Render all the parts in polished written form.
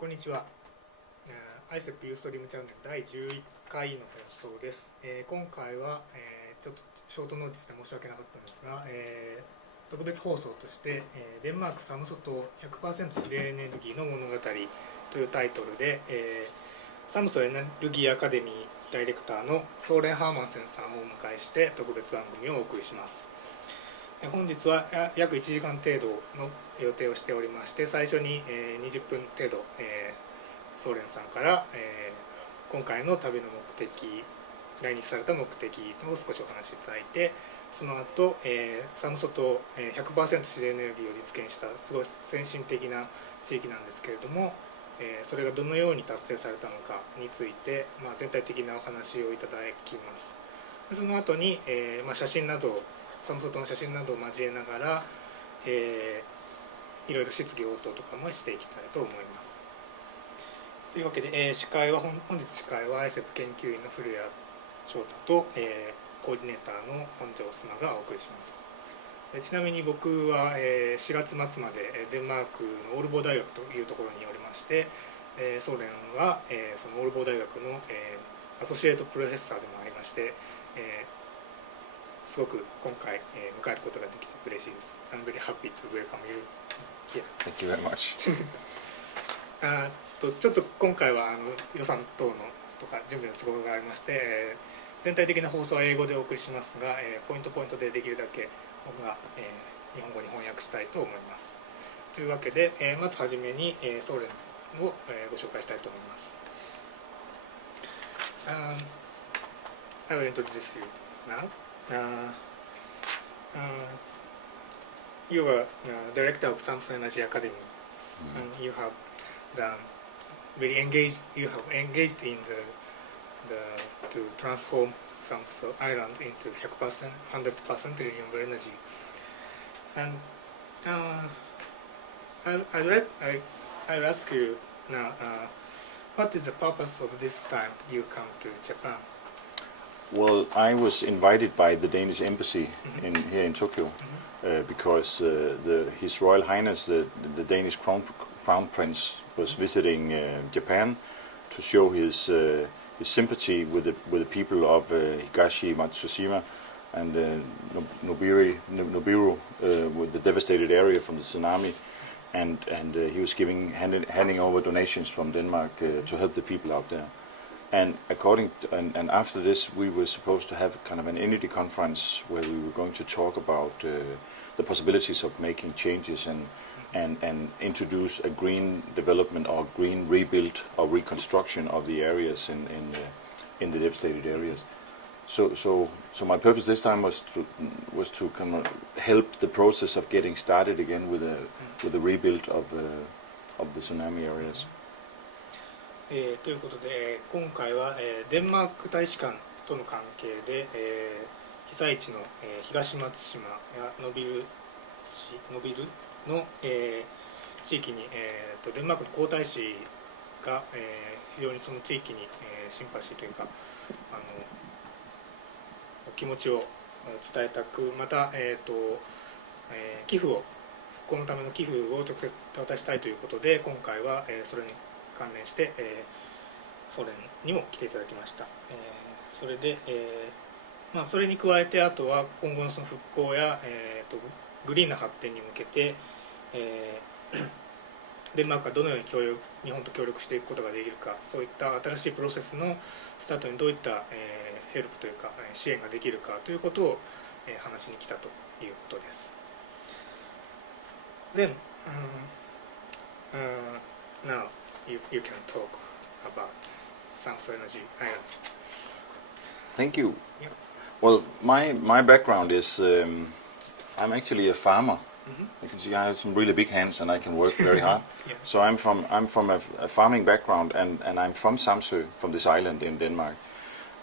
こんにちは。ISEP Ust チャンネル第11回の放送です。今回は、ちょっとショートノーティスで申し訳なかったんですが、特別放送として、デンマークサムソ島 100% 自然エネルギーの物語というタイトルで、サムソエネルギーアカデミーダイレクターのソーレン・ハーマンセンさんをお迎えして特別番組をお送りします。本日は約1時間程度の予定をしておりまして、最初に20分程度ソーレンさんから今回の旅の目的、来日された目的を少しお話しいただいて、その後サムソ島 100% 自然エネルギーを実現したすごい先進的な地域なんですけれども、それがどのように達成されたのかについて、全体的なお話をいただきます。その後に写真などサムソ島の写真などを交えながら、いろいろ質疑応答とかもしていきたいと思います。というわけで、本日司会は ISEP 研究員の古谷将太と、コーディネーターの本城須磨がお送りします。ちなみに僕は4月末までデンマークのオールボー大学というところにおりまして、ソ連はそのオールボー大学のアソシエイトプロフェッサーでもありまして、すごく今回迎えることができて嬉しいです。I'm very happy to welcome you here. Thank you very much. ちょっと今回は予算等のとか準備の都合がありまして、全体的な放送は英語でお送りしますが、ポイントポイントでできるだけ僕が日本語に翻訳したいと思います。というわけで、まずはじめにソ連をご紹介したいと思います。I will introduce you now. You are director of Samsø Energy Academy, and you have engaged in to transform Samsø Island into 100% renewable energy. And I'll ask you now, what is the purpose of this time you come to Japan? Well, I was invited by the Danish embassy here in Tokyo because His Royal Highness, the Danish Crown Prince, was visiting Japan to show his sympathy with the people of Higashi Matsushima and Nobiru with the devastated area from the tsunami, and he was handing over donations from Denmark to help the people out there. And after this, we were supposed to have kind of an energy conference where we were going to talk about the possibilities of making changes and introduce a green development or green rebuild or reconstruction of the areas in the devastated areas. So my purpose this time was to kind of help the process of getting started again with the rebuild of the tsunami areas. ということで、今回はデンマーク大使館との関係で被災地の東松島やノビルの地域にデンマークの皇太子が非常にその地域にシンパシーというか気持ちを伝えたく、また寄付を復興のための寄付を直接渡したいということで、今回はそれに関連して、ソ連にも来ていただきました。それで、それに加えて、あとは今後のその復興や、グリーンな発展に向けて、デンマークがどのように日本と協力していくことができるか、そういった新しいプロセスのスタートにどういった、ヘルプというか支援ができるかということを、話しに来たということです。Then, now you can talk about Samsø Energy Island. Thank you. Yeah. Well, my background is I'm actually a farmer. You can see I have some really big hands and I can work very hard. Yeah. So I'm from a farming background and I'm from Samsø, from this island in Denmark,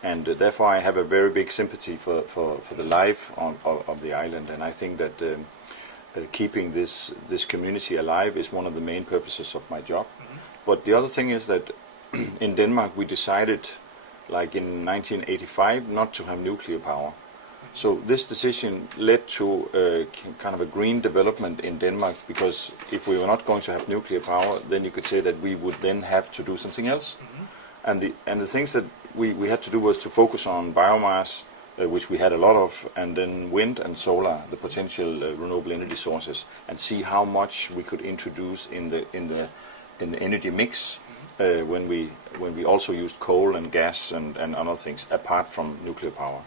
and therefore I have a very big sympathy for the life of the island, and I think that keeping this community alive is one of the main purposes of my job. But the other thing is that in Denmark we decided, like in 1985, not to have nuclear power. So this decision led to kind of a green development in Denmark, because if we were not going to have nuclear power, then you could say that we would then have to do something else. And the things that we had to do was to focus on biomass, which we had a lot of, and then wind and solar, the potential renewable energy sources, and see how much we could introduce in the energy mix when we also used coal and gas and other things apart from nuclear power.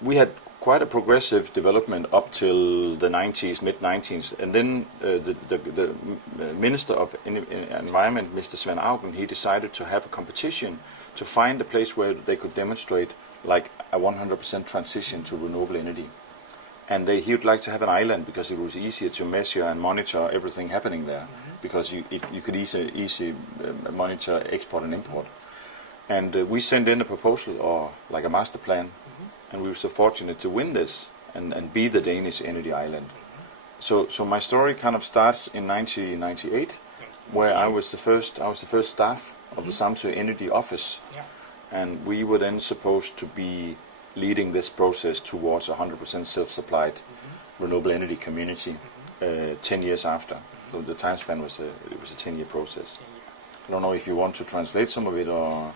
We had quite a progressive development up till the 90s, mid-90s, and then the Minister of Environment, Mr. Svend Auken, he decided to have a competition to find a place where they could demonstrate like a 100% transition to renewable energy. And he would like to have an island because it was easier to measure and monitor everything happening there, because you could easily monitor export and import. And we sent in a proposal, or like a master plan, and we were so fortunate to win this and be the Danish energy island. So my story kind of starts in 1998, where I was the first staff of the Samsø Energy office, and we were then supposed to be leading this process towards 100% self-supplied renewable energy community 10 years after. So the time span was a 10-year process. I don't know if you want to translate some of it, or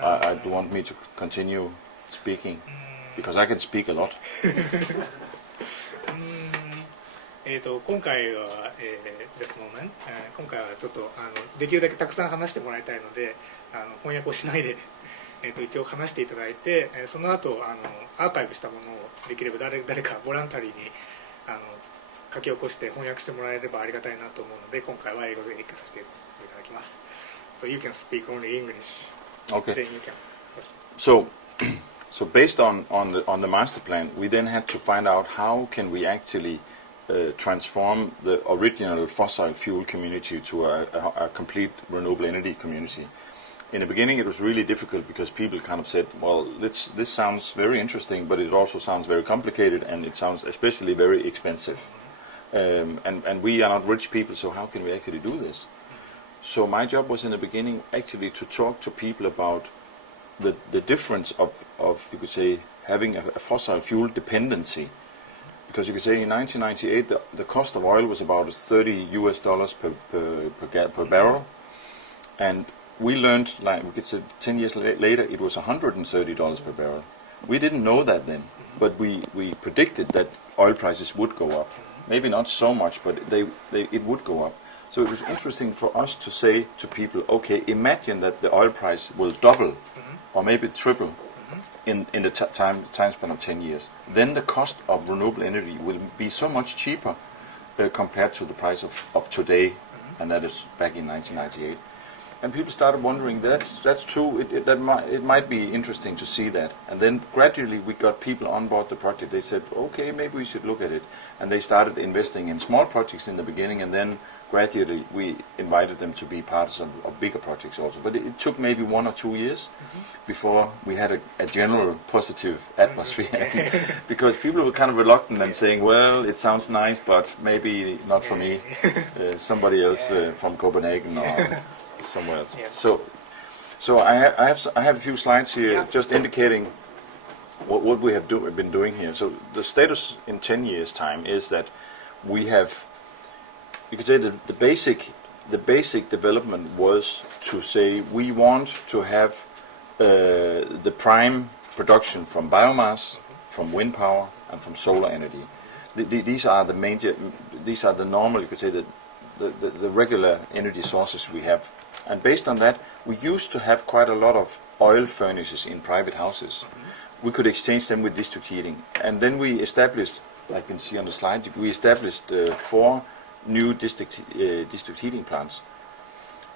I do want me to continue speaking, because I can speak a lot. 今回は、ですもんね、今回はちょっとできるだけたくさん話してもらいたいので、翻訳をしないで、一応話していただいて、その後アーカイブしたものをできれば誰かボランタリーに書き起こして翻訳してもらえればありがたいなと思うので、今回は英語で訳させていただきます。So you can speak only English. Okay. Then you can. So based on the master plan, we then had to find out how can we actually transform the original fossil fuel community to a complete renewable energy community. In the beginning, it was really difficult because people kind of said, well, this sounds very interesting, but it also sounds very complicated, and it sounds especially very expensive. And we are not rich people, so how can we actually do this? So my job was in the beginning actually to talk to people about the difference of you could say, having a fossil fuel dependency. Because you could say in 1998, the cost of oil was about $30 per barrel. And we learned, like we could say 10 years later, it was $130 per barrel. We didn't know that then, but we predicted that oil prices would go up. Maybe not so much, but it would go up. So it was interesting for us to say to people, okay, imagine that the oil price will double or maybe triple in the time span of 10 years. Then the cost of renewable energy will be so much cheaper compared to the price of today, and that is back in 1998. And people started wondering, that's true, it might be interesting to see that. And then gradually we got people on board the project. They said, okay, maybe we should look at it. And they started investing in small projects in the beginning, and then gradually we invited them to be parts of bigger projects also. But it took maybe 1 or 2 years before we had a general positive atmosphere. Because people were kind of reluctant and saying, well, it sounds nice, but maybe not for me. Somebody else from Copenhagen or somewhere else. So I have a few slides here just indicating what we have been doing here. So the status in 10 years time is that we have, you could say the basic development was to say we want to have the prime production from biomass, from wind power, and from solar energy. These are the normal, you could say, the regular energy sources we have. And based on that, we used to have quite a lot of oil furnaces in private houses. We could exchange them with district heating. And then we established, like you can see on the slide, we established 4 new district heating plants.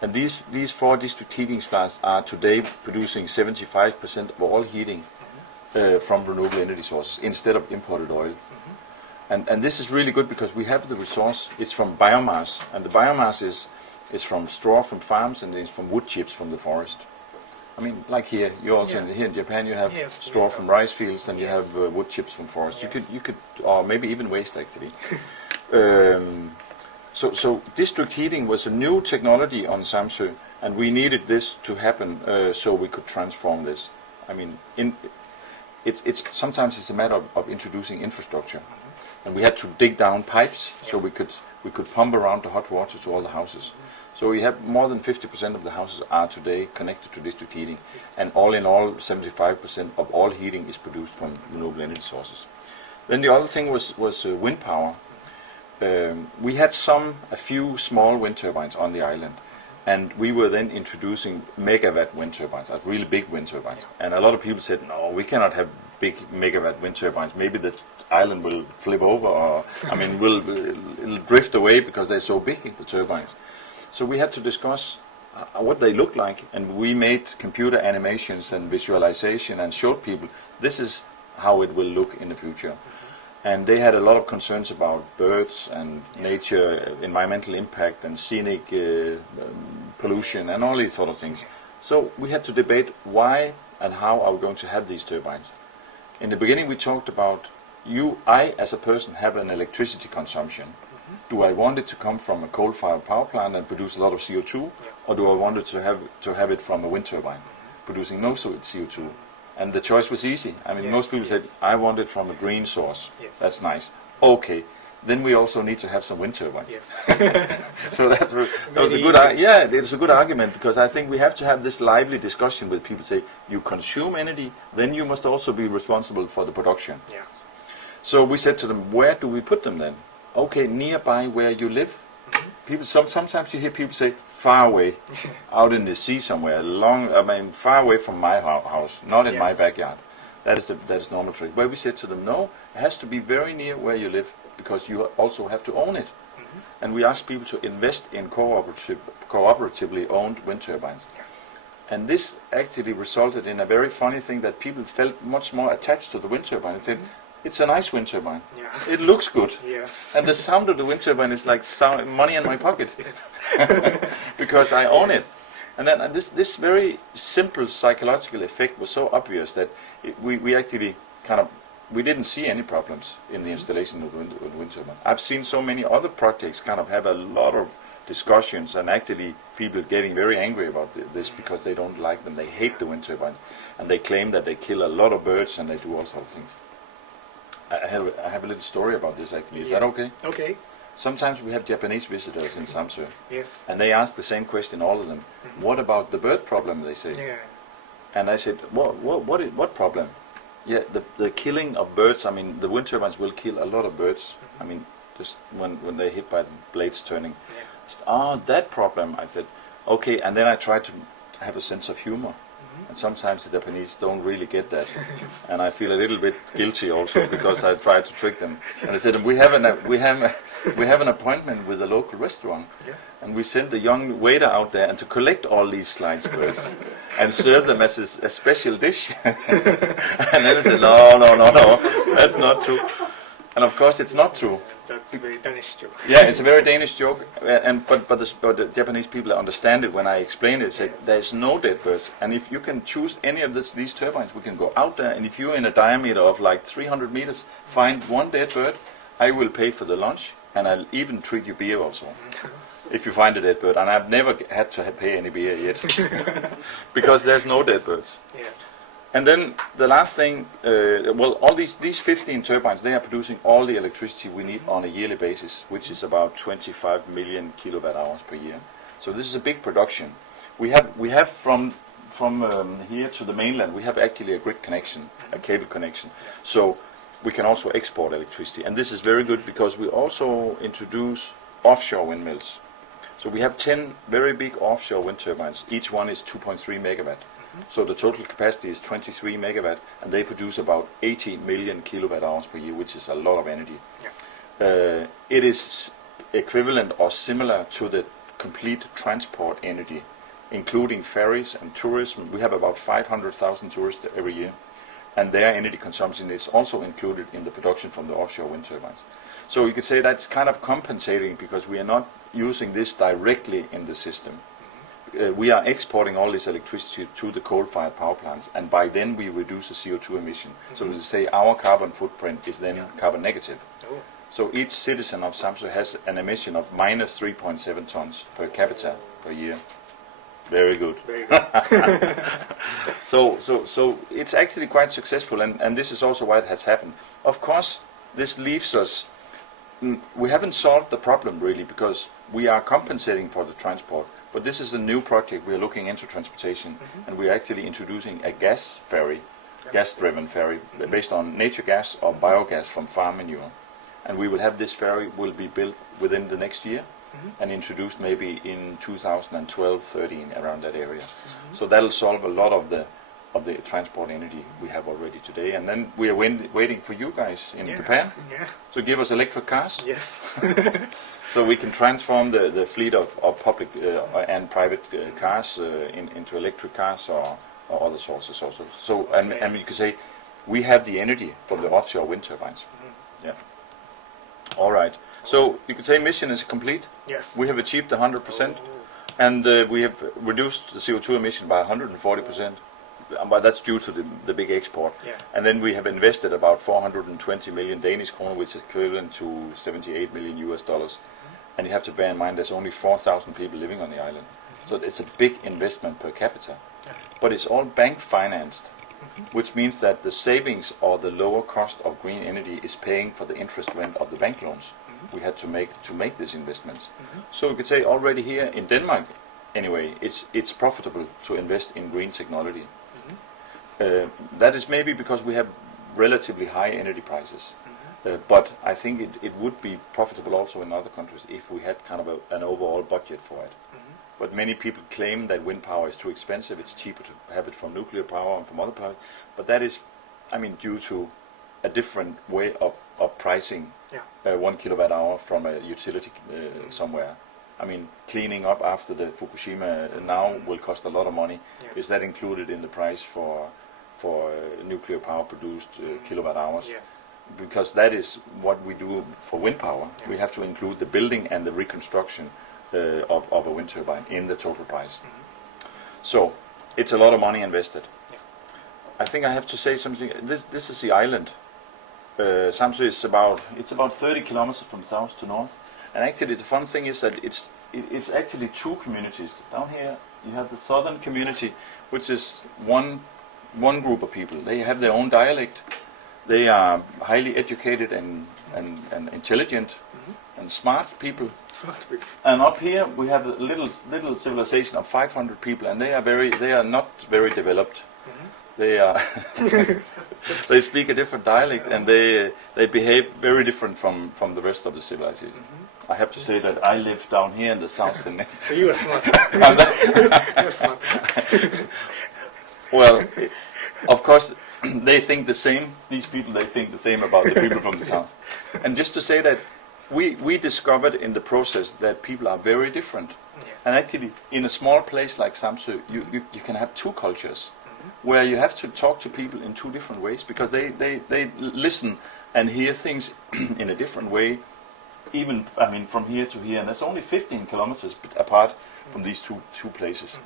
And these 4 district heating plants are today producing 75% of all heating from renewable energy sources instead of imported oil. And this is really good because we have the resource. It's from biomass, and the biomass is from straw from farms, and it's from wood chips from the forest. I mean, like here, you also here in Japan, you have straw from rice fields, and you have wood chips from forest. You could, or maybe even waste actually. So district heating was a new technology on Samsø, and we needed this to happen so we could transform this. I mean, it's sometimes it's a matter of introducing infrastructure, and we had to dig down pipes so we could pump around the hot water to all the houses. So we have more than 50% of the houses are today connected to district heating, and all in all, 75% of all heating is produced from renewable energy sources. Then the other thing was wind power. We had a few small wind turbines on the island, and we were then introducing megawatt wind turbines, like really big wind turbines. And a lot of people said, no, we cannot have big megawatt wind turbines. Maybe the island will flip over, or it'll drift away because they're so big, the turbines. So we had to discuss what they look like, and we made computer animations and visualization and showed people this is how it will look in the future. And they had a lot of concerns about birds and nature, environmental impact and scenic pollution and all these sort of things. So we had to debate why and how are we going to have these turbines. In the beginning we talked about I as a person have an electricity consumption. Do I want it to come from a coal-fired power plant and produce a lot of CO2, or do I want it to have it from a wind turbine, producing no CO2? And the choice was easy. Most people said, I want it from a green source. Yes. That's nice. Okay, then we also need to have some wind turbines. Yes. So that was a good it's a good argument, because I think we have to have this lively discussion with people. Say, you consume energy, then you must also be responsible for the production. Yeah. So we said to them, where do we put them then? Okay, nearby where you live. People sometimes you hear people say far away, out in the sea somewhere, far away from my house, not in my backyard. That is normal trick. Where we said to them, no, it has to be very near where you live, because you also have to own it. And we asked people to invest in cooperatively owned wind turbines. And this actually resulted in a very funny thing, that people felt much more attached to the wind turbine. They said, it's a nice wind turbine. Yeah. It looks good. Yes. And the sound of the wind turbine is like money in my pocket. Because I own it. And then this very simple psychological effect was so obvious that we actually we didn't see any problems in the installation of the wind turbine. I've seen so many other projects have a lot of discussions, and actually people getting very angry about this because they don't like them. They hate the wind turbines, and they claim that they kill a lot of birds and they do all sorts of things. I have a little story about this actually. Is that okay? Okay. Sometimes we have Japanese visitors in Samsø. Yes. And they ask the same question, all of them. What about the bird problem, they say. Yeah. And I said, what problem? Yeah, the killing of birds. The wind turbines will kill a lot of birds. Just when they're hit by the blades turning. Yeah. I said, that problem. I said, okay. And then I tried to have a sense of humor. And sometimes the Japanese don't really get that, and I feel a little bit guilty also, because I tried to trick them. And I said, we have an appointment with a local restaurant, and we send the young waiter out there and to collect all these sliced birds and serve them as a special dish. And then I said, no, that's not true. And of course, it's not true. That's a very Danish joke. Yeah, it's a very Danish joke, but the Japanese people understand it when I explain it. Say there's no dead birds, and if you can choose any of these turbines, we can go out there, and if you're in a diameter of like 300 meters, find one dead bird, I will pay for the lunch, and I'll even treat you beer also. If you find a dead bird, and I've never had to pay any beer yet, because there's no dead birds. Yeah. And then the last thing, all these 15 turbines, they are producing all the electricity we need on a yearly basis, which is about 25 million kilowatt hours per year. So this is a big production. We have from here to the mainland, we have actually a grid connection, a cable connection. So we can also export electricity. And this is very good because we also introduce offshore windmills. So we have 10 very big offshore wind turbines. Each one is 2.3 megawatt. So the total capacity is 23 megawatt, and they produce about 80 million kilowatt hours per year, which is a lot of energy. Yeah. It is equivalent or similar to the complete transport energy, including ferries and tourism. We have about 500,000 tourists every year, and their energy consumption is also included in the production from the offshore wind turbines. So you could say that's compensating, because we are not using this directly in the system. We are exporting all this electricity to the coal-fired power plants, and by then we reduce the CO2 emission. So to say our carbon footprint is then carbon negative. Oh. So each citizen of Samsø has an emission of minus 3.7 tons per capita per year. Very good. Very good. So it's actually quite successful, and this is also why it has happened. Of course, this leaves us. We haven't solved the problem really because we are compensating for the transport. But this is a new project. We are looking into transportation, and we are actually introducing a gas ferry, gas-driven ferry based on nature gas or biogas from farm manure. And we will have this ferry will be built within the next year and introduced maybe in 2012-13 around that area. So that'll solve a lot of the transport energy we have already today. And then we are waiting for you guys in Japan to give us electric cars. Yes. So we can transform the fleet of public and private cars into electric cars or other sources also. So and you could say we have the energy from the offshore wind turbines. Yeah. All right. So you could say mission is complete. Yes. We have achieved 100%, and we have reduced the CO2 emission by 140%. But that's due to the big export. Yeah. And then we have invested about 420 million Danish kroner, which is equivalent to 78 million US dollars. And you have to bear in mind there's only 4,000 people living on the island. So it's a big investment per capita. But it's all bank financed, which means that the savings or the lower cost of green energy is paying for the interest rent of the bank loans we had to make these investments. So you could say already here in Denmark, anyway, it's profitable to invest in green technology. That is maybe because we have relatively high energy prices. But I think it would be profitable also in other countries if we had kind of an overall budget for it. But many people claim that wind power is too expensive. It's cheaper to have it from nuclear power and from other power. But that is, I mean, due to a different way of pricing 1 kilowatt hour from a utility somewhere. I mean, cleaning up after the Fukushima now will cost a lot of money. Is that included in the price for nuclear power produced kilowatt hours? Yes. Because that is what we do for wind power. We have to include the building and the reconstruction of a wind turbine in the total price. So it's a lot of money invested. I think I have to say something. This is the island. Samsø is about 30 kilometers from south to north. And actually the fun thing is that it's actually two communities. Down here you have the southern community, which is one group of people. They have their own dialect. They are highly educated and intelligent and smart people. And up here we have a little civilization of 500 people, and they are not very developed. They are they speak a different dialect, and they behave very different from the rest of the civilization. I have to say that I live down here in the south. So you are smart. You're smart. Well, of course, they think the same. These people, they think the same about the people from the south. And just to say that we discovered in the process that people are very different. And actually, in a small place like Samsø, you can have two cultures, where you have to talk to people in two different ways, because they listen and hear things in a different way. Even, I mean, from here to here, and that's only 15 kilometers apart from these two places.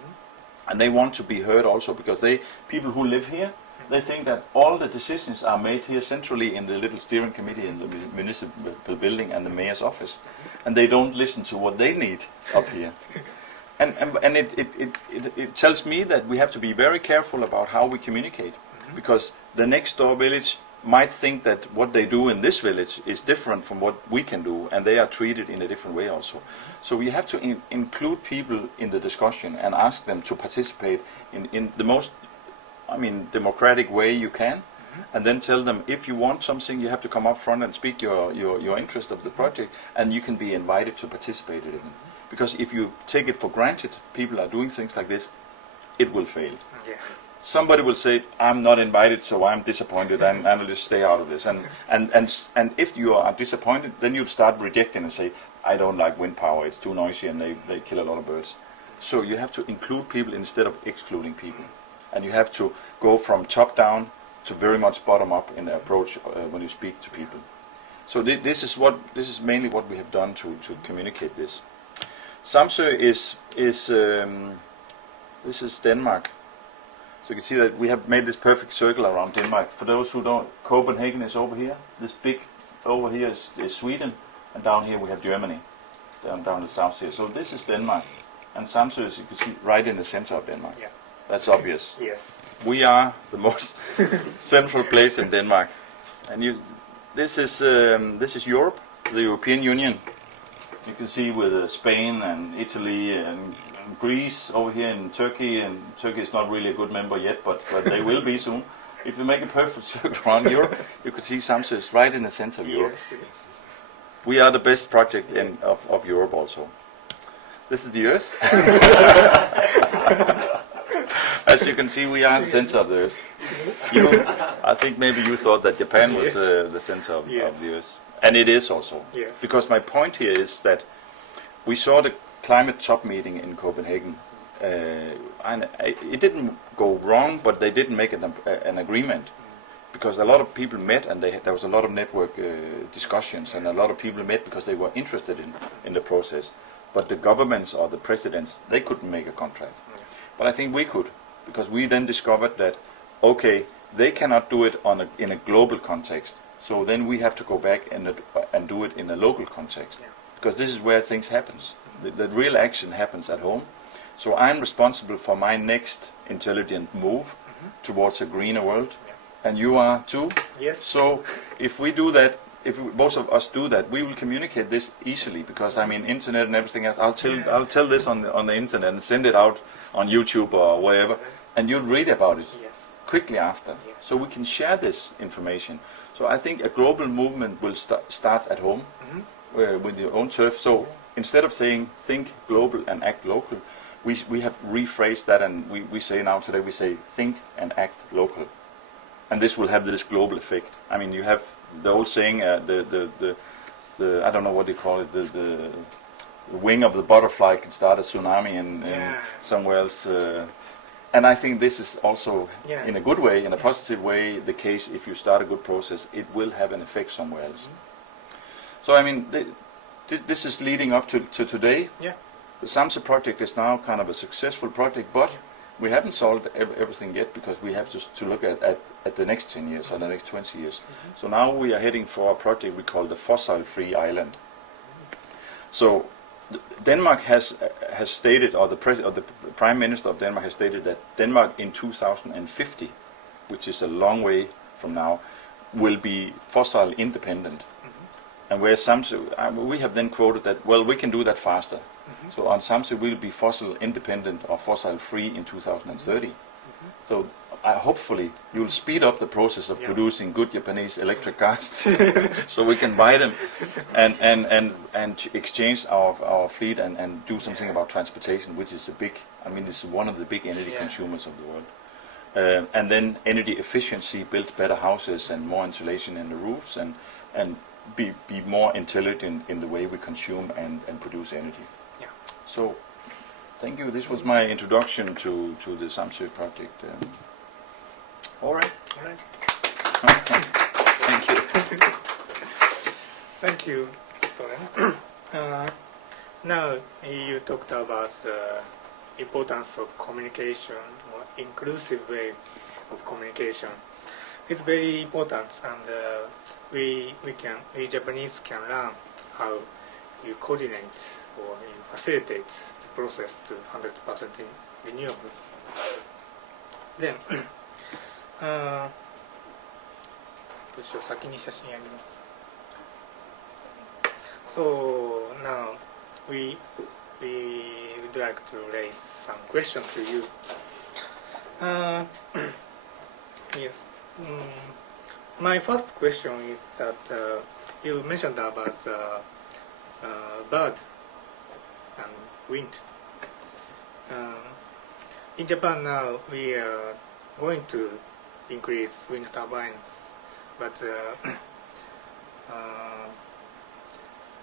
And they want to be heard also, because people who live here, they think that all the decisions are made here centrally in the little steering committee in the municipal building and the mayor's office, and they don't listen to what they need up here. And it tells me that we have to be very careful about how we communicate, because the next door village might think that what they do in this village is different from what we can do, and they are treated in a different way also. So we have to include people in the discussion and ask them to participate in the most, I mean, democratic way you can, and then tell them, if you want something, you have to come up front and speak your interest of the project, and you can be invited to participate in it. Because if you take it for granted, people are doing things like this, it will fail. Somebody will say, I'm not invited, so I'm disappointed, and I'll just stay out of this. And if you are disappointed, then you'll start rejecting and say, I don't like wind power, it's too noisy and they kill a lot of birds. So you have to include people instead of excluding people. And you have to go from top down to very much bottom up in the approach when you speak to people. So this is mainly what we have done to communicate this. Samsø this is Denmark. So you can see that we have made this perfect circle around Denmark. For those who don't, Copenhagen is over here. This big over here is Sweden, and down here we have Germany, down the south here. So this is Denmark, and Samsø is, you can see, right in the center of Denmark. That's obvious. Yes. We are the most central place in Denmark, and this is Europe, the European Union. You can see with Spain and Italy and Greece over here in Turkey, and Turkey is not really a good member yet, but they will be soon. If you make a perfect circle around Europe, you could see Samsø is right in the center of Europe. Yes. We are the best project of Europe also. This is the Earth. As you can see, we are the center of the Earth. I think maybe you thought that Japan was the center of the Earth. And it is also. Yes. Because my point here is that we saw the climate top meeting in Copenhagen. And it didn't go wrong, but they didn't make an agreement. Because a lot of people met, and there was a lot of network discussions, and a lot of people met because they were interested in the process. But the governments or the presidents, they couldn't make a contract. But I think we could, because we then discovered that, okay, they cannot do it in a global context. So then we have to go back and do it in a local context. Because this is where things happens. The real action happens at home. So I'm responsible for my next intelligent move towards a greener world. And you are too. Yes. So if we do that, both of us do that, we will communicate this easily, because I mean, internet and everything else. I'll tell this on the internet and send it out on YouTube or wherever, and you'll read about it quickly after. So we can share this information. So I think a global movement will start at home with your own turf. So instead of saying think global and act local, we have rephrased that, and we say now today we say think and act local. And this will have this global effect. I mean, you have the old saying, the I don't know what you call it, the wing of the butterfly can start a tsunami in somewhere else. And I think this is also, in a good way, in a positive way, the case. If you start a good process, it will have an effect somewhere else. So I mean, this is leading up to today. Yeah. The Samsø project is now kind of a successful project, but we haven't solved everything yet, because we have to look at the next 10 years or the next 20 years. So now we are heading for a project we call the fossil-free island. So Denmark has stated, or the Prime Minister of Denmark has stated, that Denmark in 2050, which is a long way from now, will be fossil independent. And where Samsø, we have then quoted that, well, we can do that faster. So on Samsø we'll be fossil independent or fossil free in 2030. So hopefully you'll speed up the process of producing good Japanese electric cars, so we can buy them and exchange our fleet and do something about transportation, which is it's one of the big energy consumers of the world. And then energy efficiency, build better houses and more insulation in the roofs, and be more intelligent in the way we consume and produce energy. So, thank you. This was my introduction to the Samsø project. All right. Okay. Thank you. Thank you, Soren. Now you talked about the importance of communication, or inclusive way of communication. It's very important, and we Japanese can learn how you coordinate or you facilitate the process to 100% renewables. Then, どうしよう、先に写真やります。So now we would like to raise some questions to you. Yes. My first question is that you mentioned about bird and wind. In Japan now we are going to increase wind turbines, but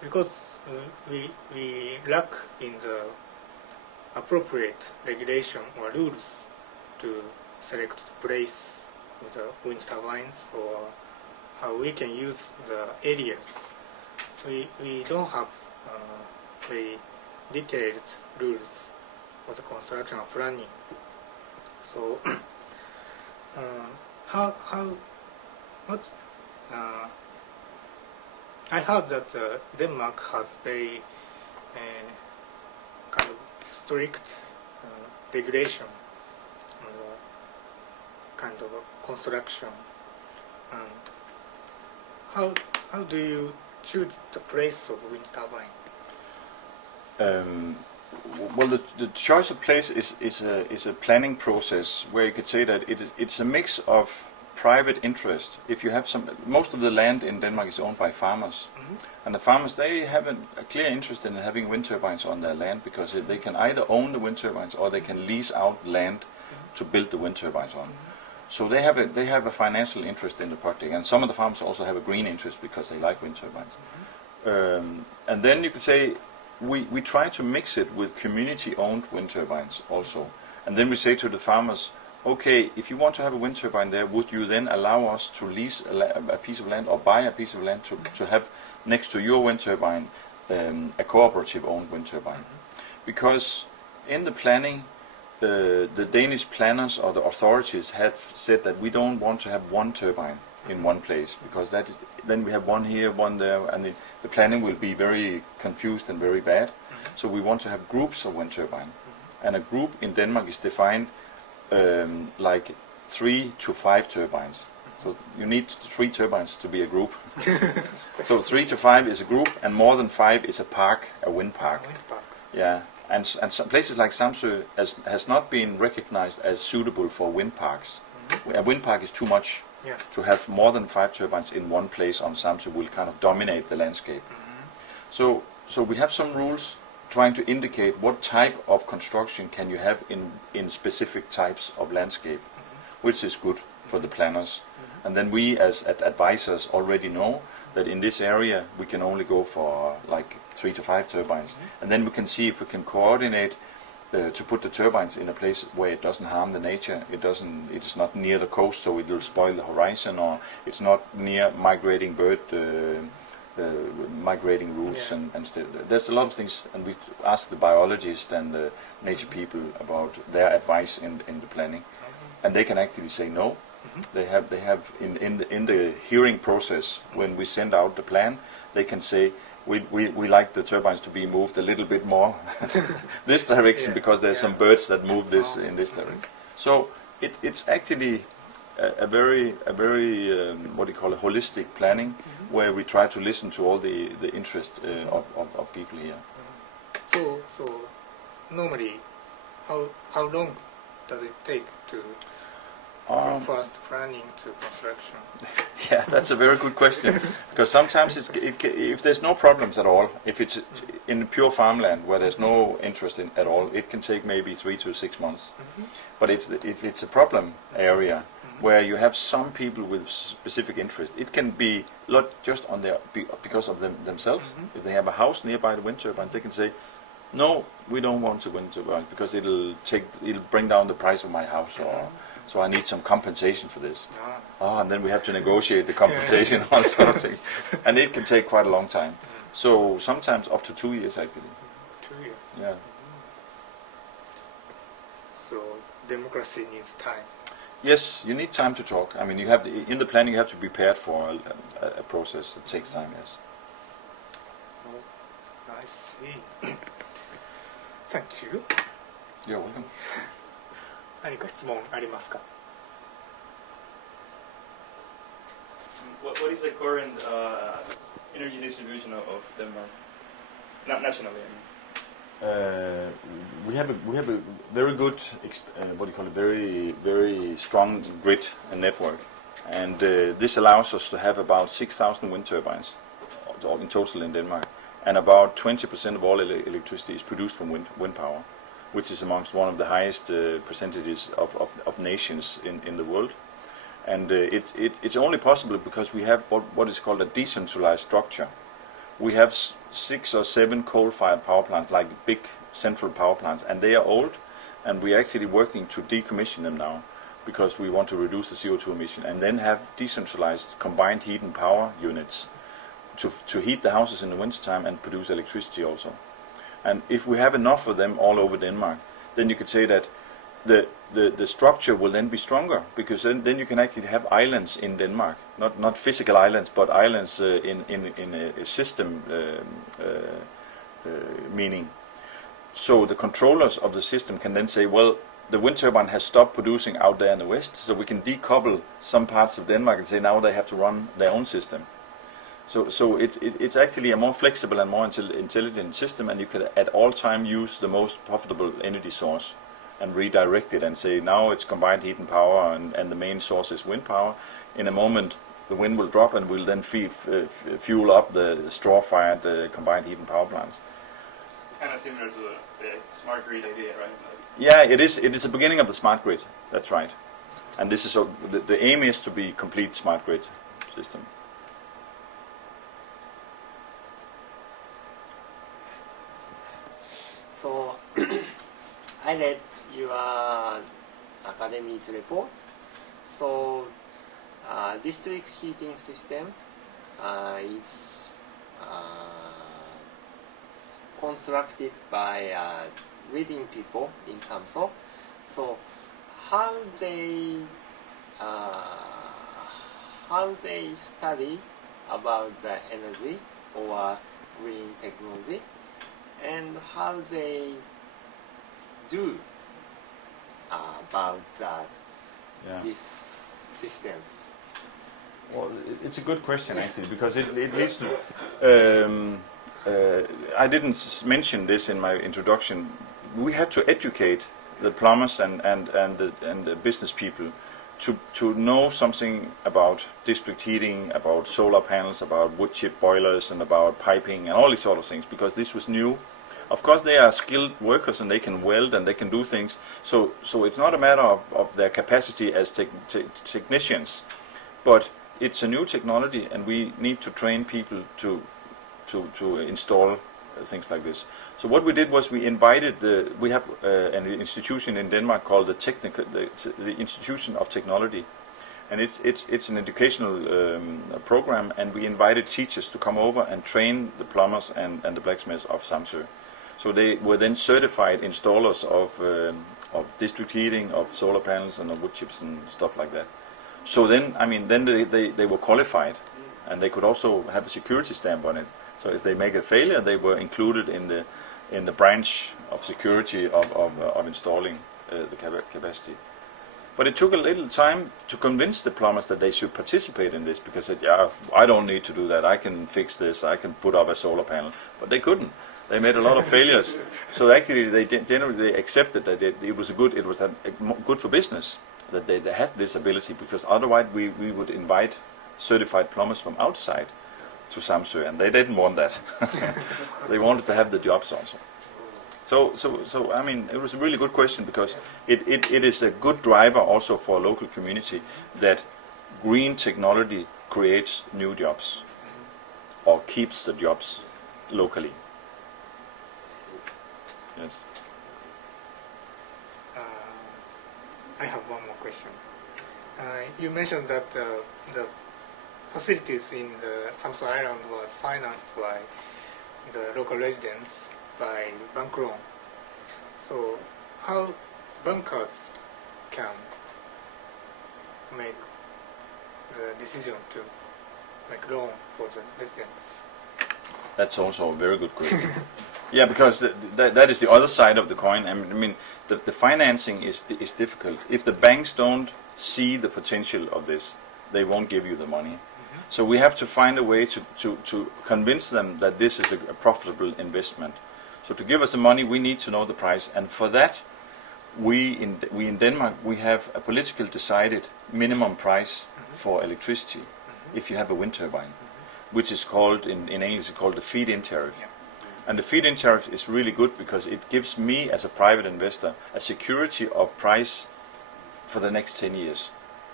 because we lack in the appropriate regulation or rules to select the place of the wind turbines, or how we can use the areas. We don't have very detailed rules for the construction or planning. So I heard that Denmark has very kind of strict regulation kind of a construction. And how do you choose the place of wind turbine? Well, the choice of place is a planning process where you could say that it's a mix of private interest. If you have most of the land in Denmark is owned by farmers, and the farmers, they have a clear interest in having wind turbines on their land because they can either own the wind turbines or they can lease out land to build the wind turbines on. So they have a financial interest in the project, and some of the farmers also have a green interest because they like wind turbines. And then you could say we try to mix it with community-owned wind turbines also, and then we say to the farmers, okay, if you want to have a wind turbine there, would you then allow us to lease a piece of land or buy a piece of land to have next to your wind turbine a cooperative-owned wind turbine? Then in the planning, the Danish planners or the authorities have said that we don't want to have one turbine in one place, because then we have one here, one there, and the planning will be very confused and very bad. So we want to have groups of wind turbine, and a group in Denmark is defined like 3 to 5 turbines. So you need 3 turbines to be a group. So 3 to 5 is a group, and more than 5 is a park, a wind park. Yeah, and some places like Samsø has not been recognized as suitable for wind parks. A wind park is too much. To have more than 5 turbines in one place on Samsø will kind of dominate the landscape. So we have some rules trying to indicate what type of construction can you have in specific types of landscape, which is good for the planners. And then we as advisors already know that in this area we can only go for like 3 to 5 turbines, and then we can see if we can coordinate to put the turbines in a place where it doesn't harm the nature. It is not near the coast, so it will spoil the horizon, or it's not near migrating bird migrating routes, and there's a lot of things, and we ask the biologists and the nature people about their advice in the planning, and they can actually say no. They have in the hearing process, when we send out the plan, they can say we like the turbines to be moved a little bit more this direction, because there's some birds that move this in this direction. So it's actually a very what do you call it, holistic planning, where we try to listen to all the interest of people here. So normally, how long does it take to from first planning to construction? Yeah, that's a very good question, because sometimes if there's no problems at all, if it's in pure farmland where there's no interest in at all, it can take maybe 3 to 6 months. But if it's a problem area where you have some people with specific interest, it can be not just on their because of themselves. If they have a house nearby the wind turbine, they can say, no, we don't want to wind turbine because it'll bring down the price of my house, or so I need some compensation for this. And then we have to negotiate the compensation on sort of things, and it can take quite a long time. So sometimes up to 2 years actually. 2 years. Yeah. So democracy needs time. Yes, you need time to talk. I mean, in the planning you have to be prepared for a process that takes time. Yes. Oh, I see. Thank you. You're welcome. 何か質問ありますか? What is the current energy distribution of Denmark? Not nationally. We have a very good very strong grid and network, and this allows us to have about 6,000 wind turbines in total in Denmark, and about 20% of all electricity is produced from wind power, which is amongst one of the highest percentages of nations in the world. And it's only possible because we have what is called a decentralized structure. We have 6 or 7 coal-fired power plants, like big central power plants, and they are old, and we're actually working to decommission them now because we want to reduce the CO2 emission, and then have decentralized combined heat and power units to heat the houses in the wintertime and produce electricity also. And if we have enough of them all over Denmark, then you could say that the structure will then be stronger, because then you can actually have islands in Denmark, not physical islands, but islands in a system meaning. So the controllers of the system can then say, well, the wind turbine has stopped producing out there in the west, so we can decouple some parts of Denmark and say now they have to run their own system. So it's actually a more flexible and more intelligent system, and you can at all time use the most profitable energy source and redirect it and say now it's combined heat and power, and the main source is wind power. In a moment the wind will drop and we'll then fuel up the straw-fired combined heat and power plants. It's kind of similar to the smart grid idea, right? Yeah, it is. It is the beginning of the smart grid. That's right. And this is the aim is to be complete smart grid system. So I read your academy's report. So district heating system is constructed by leading people in Samsø. So how they study about the energy or green technology, and how they do about this system. Well, it's a good question actually, because it leads to. I didn't mention this in my introduction. We had to educate the plumbers and the business people to know something about district heating, about solar panels, about wood chip boilers, and about piping and all these sort of things, because this was new. Of course, they are skilled workers and they can weld and they can do things. So it's not a matter of their capacity as technicians, but it's a new technology, and we need to train people to install things like this. So what we did was we invited we have an institution in Denmark called the Institution of Technology, and it's an educational program, and we invited teachers to come over and train the plumbers and the blacksmiths of Samsø. So they were then certified installers of district heating, of solar panels, and of wood chips and stuff like that. So then, they were qualified, and they could also have a security stamp on it. So if they make a failure, they were included in the branch of security of installing the capacity. But it took a little time to convince the plumbers that they should participate in this, because they said, yeah, I don't need to do that, I can fix this, I can put up a solar panel. But they couldn't. They made a lot of failures. So actually they generally accepted that it was good for business that they had this ability, because otherwise we would invite certified plumbers from outside to Samsø, and they didn't want that. They wanted to have the jobs also. So it was a really good question, because it is a good driver also for a local community that green technology creates new jobs or keeps the jobs locally. Yes. I have one more question. You mentioned that the facilities in the Samsø Island was financed by the local residents by bank loan. So how bankers can make the decision to make loan for the residents? That's also a very good question. Yeah, because that is the other side of the coin. I mean, the financing is difficult. If the banks don't see the potential of this, they won't give you the money. Mm-hmm. So we have to find a way to convince them that this is a profitable investment. So to give us the money, we need to know the price, and for that, we in Denmark we have a politically decided minimum price for electricity if you have a wind turbine, which is called in English it's called the feed-in tariff. Yeah. And the feed-in tariff is really good because it gives me as a private investor a security of price for the next 10 years,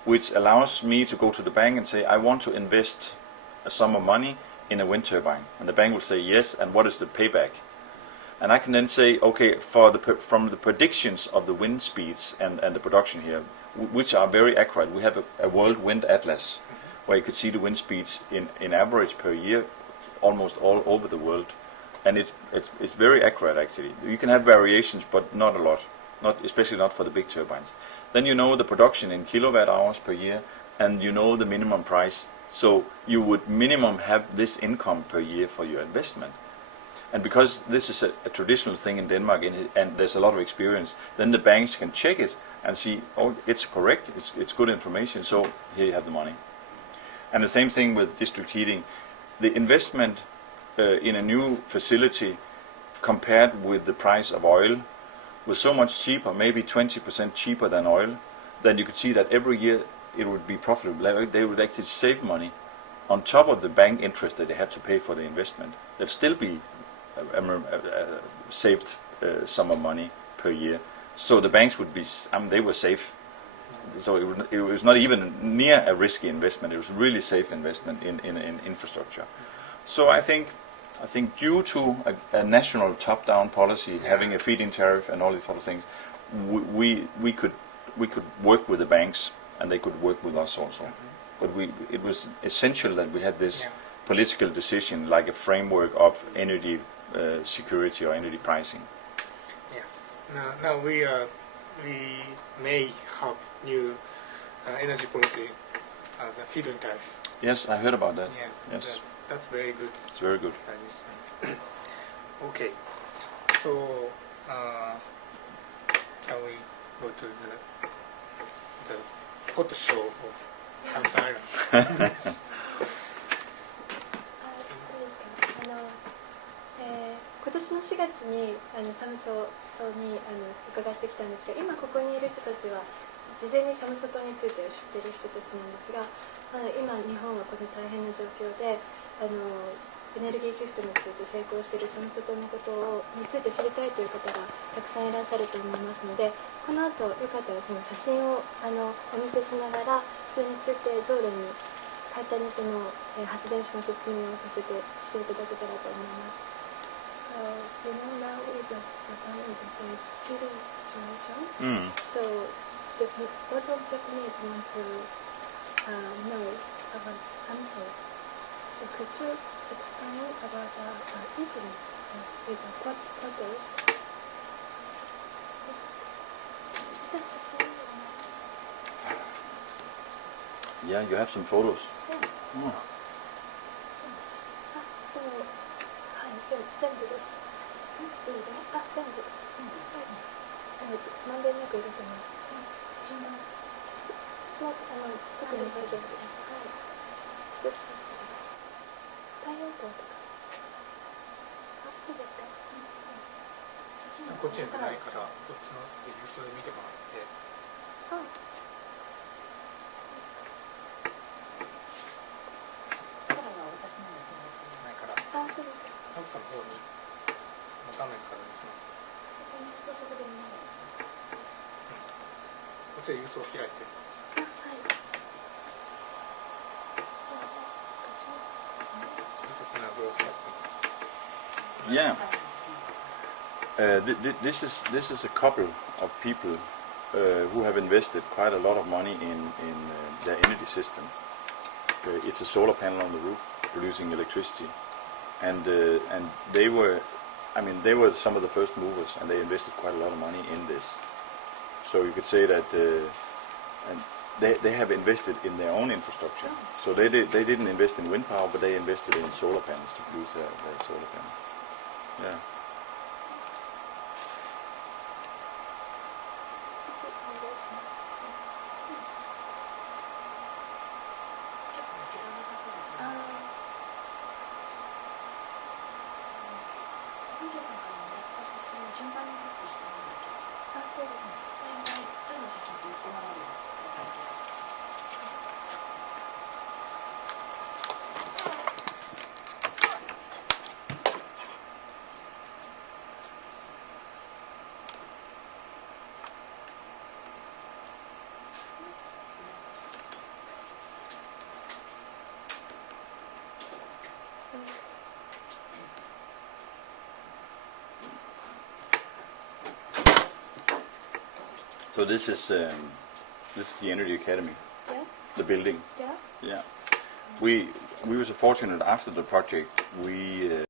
which allows me to go to the bank and say I want to invest a sum of money in a wind turbine, and the bank will say yes, and what is the payback? And I can then say, okay, from the predictions of the wind speeds and the production here, which are very accurate, we have a world wind atlas where you could see the wind speeds in average per year almost all over the world. And it's very accurate actually. You can have variations, but not a lot, especially not for the big turbines. Then you know the production in kilowatt hours per year, and you know the minimum price. So you would minimum have this income per year for your investment. And because this is a traditional thing in Denmark and there's a lot of experience, then the banks can check it and see, oh, it's correct, it's good information, so here you have the money. And the same thing with district heating. The investment in a new facility compared with the price of oil was so much cheaper, maybe 20% cheaper than oil, then you could see that every year it would be profitable. They would actually save money on top of the bank interest that they had to pay for the investment. There'd still be saved sum of money per year. So the banks would be, they were safe. So it was not even near a risky investment. It was really safe investment in infrastructure. So I think due to a national top-down policy, having a feed-in tariff and all these sort of things, we could work with the banks and they could work with us also. But it was essential that we had this political decision, like a framework of energy security or energy pricing. Yes. Now we may have new energy policy as a feed-in tariff. Yes, I heard about that. Yeah. Yes. That's very good. It's very good. Okay. So can we go to the photo show of Samsø Island? 今年の4月にサムソ島に伺ってきたんですが、今ここにいる人たちは事前にサムソ島について知っている人たちなんですが、今日本はこの大変な状況でエネルギーシフトについて成功しているサムソ島のことについて知りたいという方がたくさんいらっしゃると思いますので、この後よかったらその写真をお見せしながら、それについてゾーレに簡単にその発電所の説明をしていただけたらと思います。So, now Japan is a very serious situation. So, a lot of Japanese want to know about Samsø. So, could you explain about easily with photos? じゃあ写真をお願いします。Yeah, you have some photos. Oh. その全部です。いいですか？全部。まんべんなく入れてます。順番。特に大丈夫です。一つずつ。太陽光とか。いいですか？こっちに来ないからこっちの郵送で見てもらって。そうですか。空は私のですね。ないから。そうですか。サムさんの方に画面から見せます。そこにするとそこで見ながらですね。こっちで郵送を開いてるんです。はい。This is now broadcasting. Yeah. This is a couple of people who have invested quite a lot of money in their energy system. It's a solar panel on the roof producing electricity, and they were some of the first movers, and they invested quite a lot of money in this. So you could say that, and they have invested in their own infrastructure. So they didn't invest in wind power, but they invested in solar panels to produce their solar panel. Yeah. So this is the Energy Academy. Yes. The building. Yeah. Yeah. We were so fortunate after the project. We